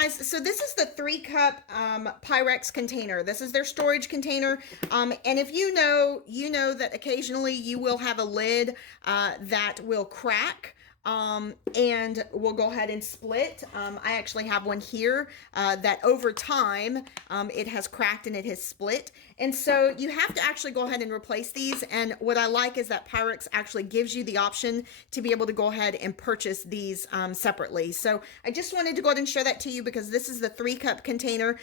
guys, so this is the 3-cup Pyrex container. This is their storage container. And if you know that occasionally you will have a lid that will crack. And we'll go ahead and split. I actually have one here that over time it has cracked and it has split. And so you have to actually go ahead and replace these. And what I like is that Pyrex actually gives you the option to be able to go ahead and purchase these separately. So I just wanted to go ahead and share that to you because this is the 3-cup container.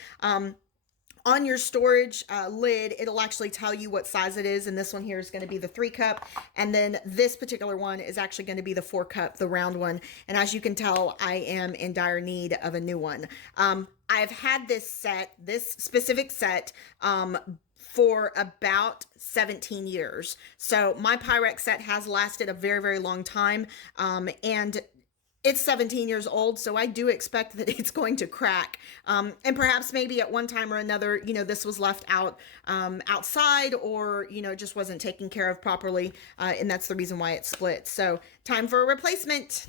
On your storage lid, it'll actually tell you what size it is. And this one here is going to be the 3-cup. And then this particular one is actually going to be the 4-cup, the round one. And as you can tell, I am in dire need of a new one. I've had this specific set, for about 17 years. So my Pyrex set has lasted a very, very long time. And it's 17 years old, so I do expect that it's going to crack. And perhaps maybe at one time or another, this was left out outside or, just wasn't taken care of properly. And that's the reason why it split. So time for a replacement.